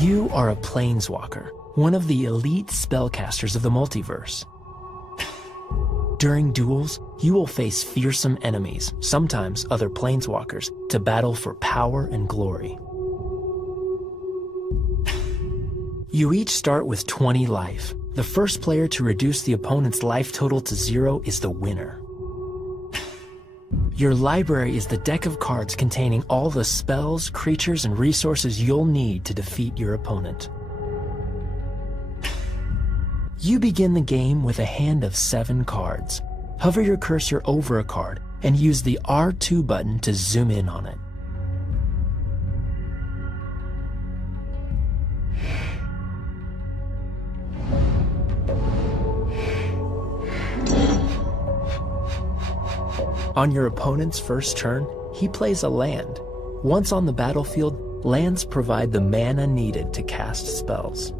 You are a Planeswalker, one of the elite spellcasters of the multiverse. During duels, you will face fearsome enemies, sometimes other Planeswalkers, to battle for power and glory. You each start with 20 life. The first player to reduce the opponent's life total to 0 is the winner. Your library is the deck of cards containing all the spells, creatures, and resources you'll need to defeat your opponent. You begin the game with a hand of 7 cards. Hover your cursor over a card and use the R2 button to zoom in on it. On your opponent's first turn, he plays a land. Once on the battlefield, lands provide the mana needed to cast spells.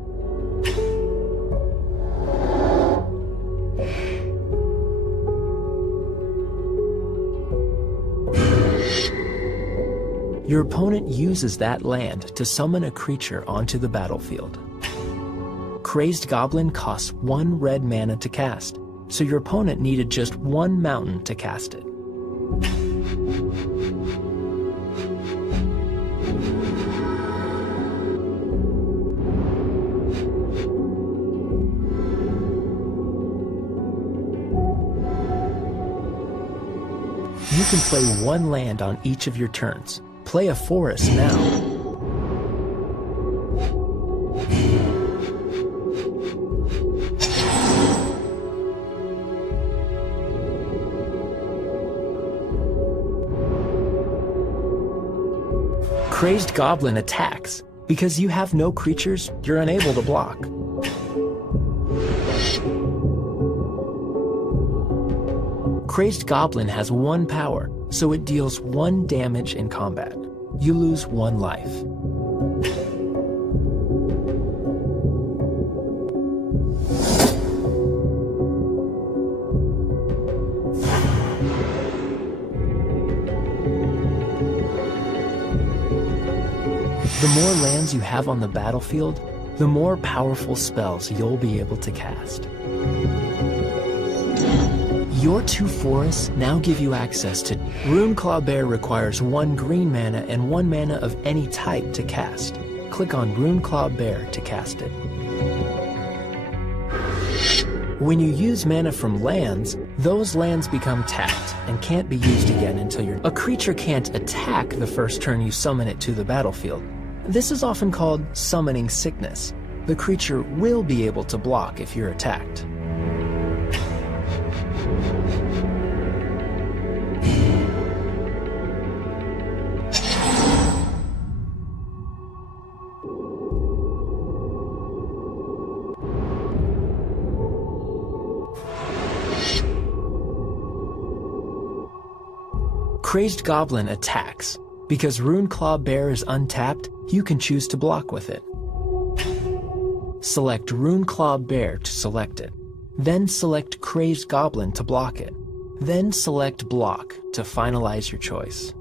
Your opponent uses that land to summon a creature onto the battlefield. Crazed Goblin costs 1 red mana to cast, so your opponent needed just 1 mountain to cast it. You can play 1 land on each of your turns. Play a forest now. Crazed Goblin attacks. Because you have no creatures, you're unable to block. Crazed Goblin has 1 power, so it deals 1 damage in combat. You lose 1 life. The more lands you have on the battlefield, the more powerful spells you'll be able to cast. Your 2 forests now give you access to Runeclaw Bear requires 1 green mana and 1 mana of any type to cast. Click on Runeclaw Bear to cast it. When you use mana from lands, those lands become tapped and can't be used again until a creature can't attack the first turn you summon it to the battlefield. This is often called summoning sickness. The creature will be able to block if you're attacked. Crazed Goblin attacks. Because Runeclaw Bear is untapped, you can choose to block with it. Select Runeclaw Bear to select it. Then select Crazed Goblin to block it. Then select Block to finalize your choice.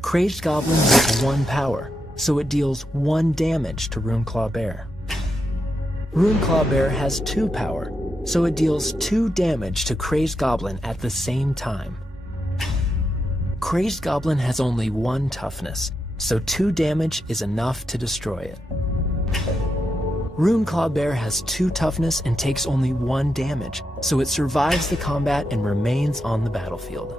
Crazed Goblin has 1 power, so it deals 1 damage to Runeclaw Bear. Runeclaw Bear has 2 power, so it deals 2 damage to Crazed Goblin at the same time. Crazed Goblin has only 1 toughness, so 2 damage is enough to destroy it. Runeclaw Bear has 2 toughness and takes only 1 damage, so it survives the combat and remains on the battlefield.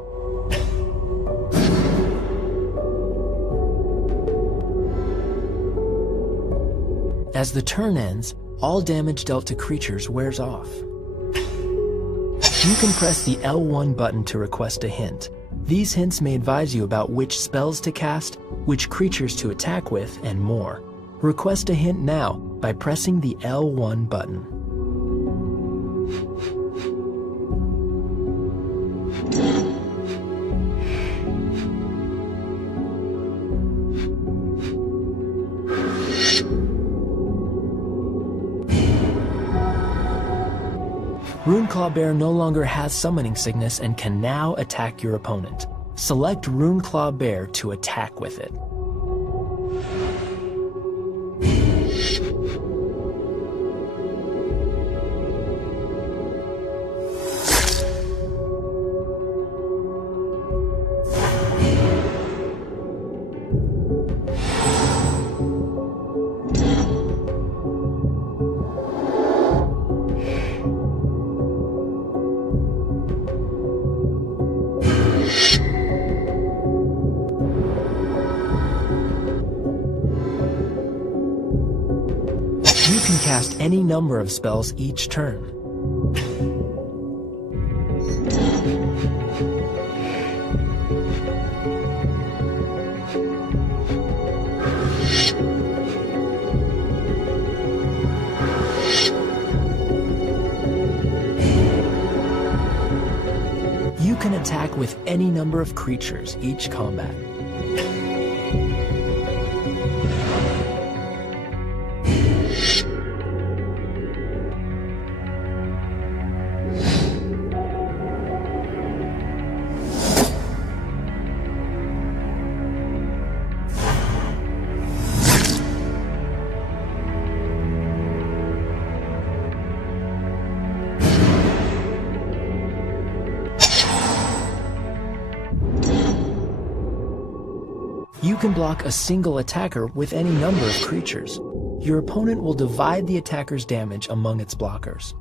As the turn ends, all damage dealt to creatures wears off. You can press the L1 button to request a hint. These hints may advise you about which spells to cast, which creatures to attack with, and more. Request a hint now by pressing the L1 button. Runeclaw Bear no longer has Summoning Sickness and can now attack your opponent. Select Runeclaw Bear to attack with it. You can cast any number of spells each turn. You can attack with any number of creatures each combat. You can block a single attacker with any number of creatures. Your opponent will divide the attacker's damage among its blockers.